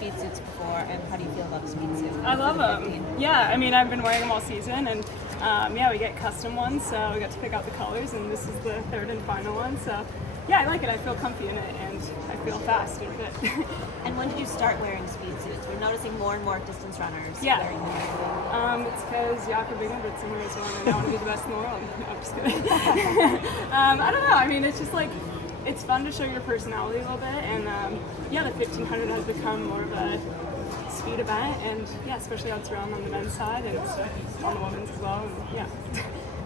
speed suits before, and how do you feel about the speed suit? I love them. Yeah, I mean, I've been wearing them all season, and we get custom ones, so we got to pick out the colors, and this is the third and final one. So yeah, I like it. I feel comfy in it, and I feel fast and fit. And when did you start wearing speed suits? We're noticing more and more distance runners wearing them. It's because Sha'Carri wears one, and I want to be the best in the world. No, I'm just kidding. I don't know. I mean, it's just like, it's fun to show your personality a little bit, and the 1500 has become more of a speed event, and especially out around on the men's side, and it's on the women's as well. And,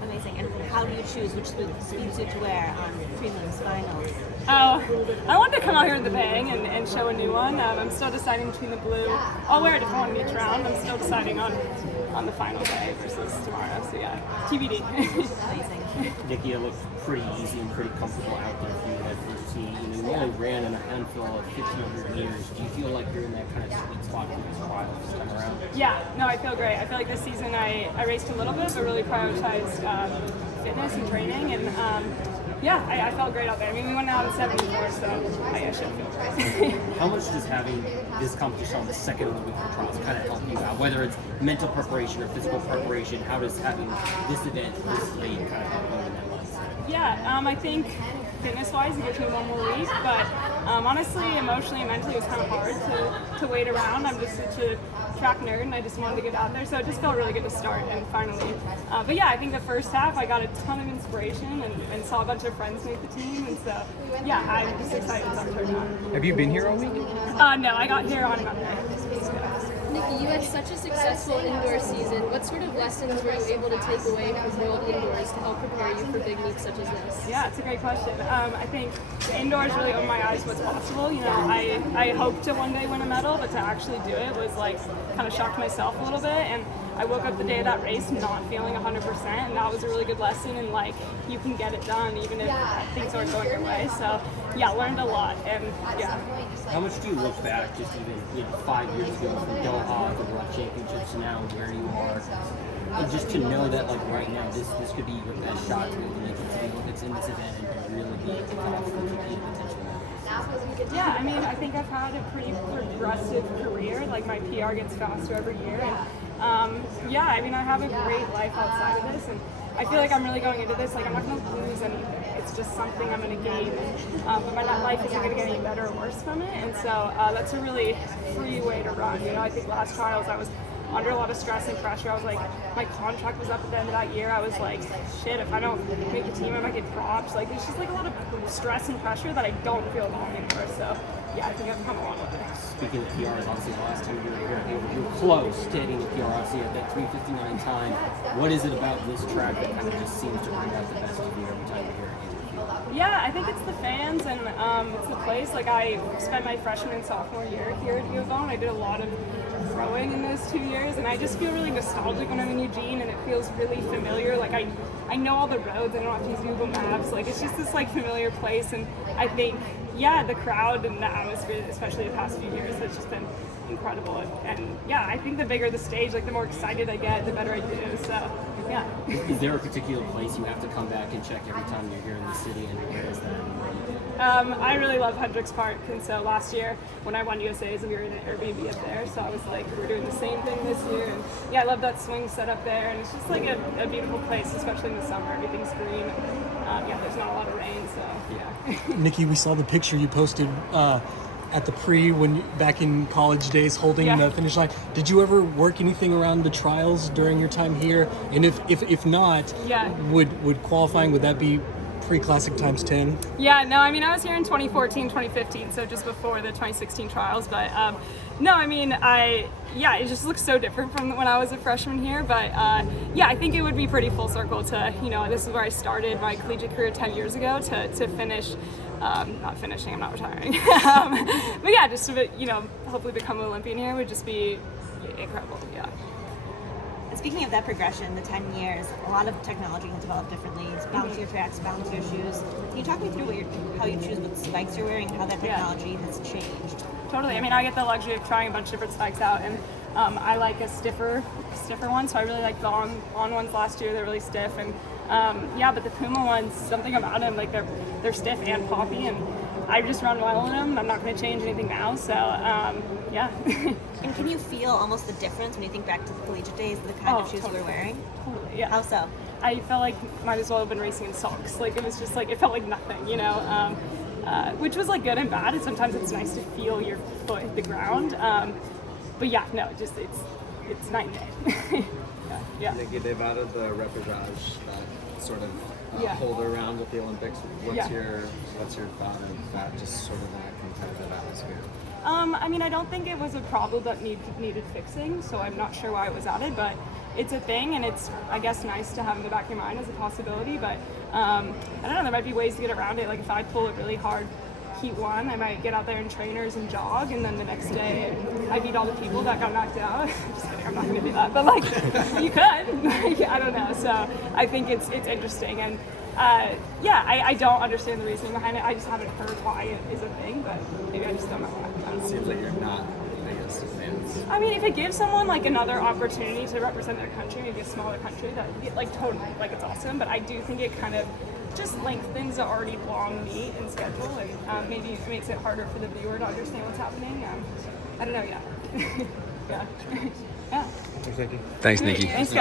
Amazing. And how do you choose which speed suit to wear on prelims, finals? Oh, I wanted to come out here with the bang and show a new one. I'm still deciding between the blue. I'll wear it if I want to each round. I'm still deciding on the final day versus tomorrow. So yeah, TBD. Amazing. Nikki, it looked pretty easy and pretty comfortable out there for you at 15. You only ran in a handful of 1,500 meters. Do you feel like you're in that kind of sweet spot for this trial this time around? Yeah, no, I feel great. I feel like this season I raced a little bit, but really prioritized fitness and training, and I felt great out there. I mean, we went out at 74, so I should feel great. How much does having this competition on the second of the week for trials kind of help you out, whether it's mental preparation or physical preparation? How does having this event this late kind of help you in that mindset? Yeah, I think fitness-wise, it gives me one more week, but honestly, emotionally and mentally, it was kind of hard to wait around. I'm just such a track nerd, and I just wanted to get out there, so it just felt really good to start, and finally. But yeah, I think the first half, I got a ton of inspiration and saw a bunch of friends make the team, and so, yeah, I'm just excited to start now. Have you been here all week? No, I got here on Monday. Nikki, you had such a successful indoor season. What sort of lessons were you able to take away from World Indoors to help prepare you for big meets such as this? Yeah, it's a great question. I think the indoors really opened my eyes to what's possible. You know, I hoped to one day win a medal, but to actually do it was like kind of shocked myself a little bit. And I woke up the day of that race not feeling 100%, and that was a really good lesson. And like, you can get it done even if things aren't going your way. So yeah, learned a lot, and yeah. How much do you look back, just even 5 years ago, from Doha, the World Championships, to now where you are, and just to know that like right now this could be your best shot to really make it to the Olympics in this event and really be a top competitive potential? Yeah, I mean, I think I've had a pretty progressive career. Like, my PR gets faster every year, and I mean, I have a great life outside of this, and I feel like I'm really going into this like I'm not going to lose anything. It's just something I'm going to gain, but my life isn't going to get any better or worse from it, and so that's a really free way to run. You know, I think last trials I was under a lot of stress and pressure. I was like, my contract was up at the end of that year. I was like, shit, if I don't make the team, I might get dropped. Like, it's just like a lot of stress and pressure that I don't feel at home anymore. So yeah, I think I've come a long way. Speaking of PRs, obviously the last time you were here, you were close to hitting the PR, obviously at that 3:59 time. What is it about this track that kind of just seems to bring out the best of you every time you're here? Yeah, I think it's the fans, and it's the place. Like, I spent my freshman and sophomore year here at U of O, and I did a lot of growing in those 2 years, and I just feel really nostalgic when I'm in Eugene, and it feels really familiar. Like, I know all the roads, I don't have to use Google Maps. Like, it's just this like familiar place, and I think, the crowd and the atmosphere, especially the past few years, has just been incredible. And I think the bigger the stage, like the more excited I get, the better I do. So yeah. Is there a particular place you have to come back and check every time you're here in the city, and where is that? I really love Hendricks Park, and so last year when I won USA's, we were in an Airbnb up there, so I was like, we're doing the same thing this year, and I love that swing set up there, and it's just like a beautiful place, especially in the summer. Everything's green, and there's not a lot of rain, so yeah. Nikki, we saw the picture you posted at the pre back in college days, holding the finish line. Did you ever work anything around the trials during your time here? And if not, would qualifying, would that be pre-classic times 10? Yeah, no, I mean, I was here in 2014, 2015, so just before the 2016 trials, but no, I mean, it just looks so different from when I was a freshman here, but I think it would be pretty full circle to, this is where I started my collegiate career 10 years ago, to finish, not finishing, I'm not retiring, but yeah, just to, hopefully become an Olympian here would just be incredible, yeah. Speaking of that progression, the 10 years, a lot of technology has developed differently. Bouncier tracks, bouncier shoes. Can you talk me through how you choose what spikes you're wearing and how that technology has changed? Totally. I mean, I get the luxury of trying a bunch of different spikes out, and I like a stiffer one, so I really like the on ones last year. They're really stiff, and but the Puma ones, something about them, like they're stiff and poppy, and I just run well in them. I'm not going to change anything now. So yeah. And can you feel almost the difference when you think back to the collegiate days, the kind of shoes you were wearing? Totally, yeah. How so? I felt like might as well have been racing in socks. Like it was just like it felt like nothing, you know, which was like good and bad. And sometimes it's nice to feel your foot hit the ground. But yeah, no, it's night and day. yeah. Nikki, they've added the repêchage, that sort of holder around with the Olympics. What's your thought of that? Just sort of that competitive atmosphere. I mean, I don't think it was a problem that needed fixing, so I'm not sure why it was added, but it's a thing, and it's, I guess, nice to have in the back of your mind as a possibility, but I don't know, there might be ways to get around it. Like if I pull a really hard heat one, I might get out there in trainers and jog, and then the next day I beat all the people that got knocked out. Just kidding, I'm not going to do that, but like, you could. I don't know, so I think it's interesting, and I don't understand the reasoning behind it. I just haven't heard why it is a thing, but maybe I just don't know why. It seems like you're not the biggest of fans. I mean, if it gives someone like another opportunity to represent their country, maybe a smaller country, that like totally, like it's awesome. But I do think it kind of just lengthens the already long meet and schedule, and maybe it makes it harder for the viewer to understand what's happening. I don't know yet. yeah. Thanks, Nikki. Thanks, Nikki. Thanks, guys.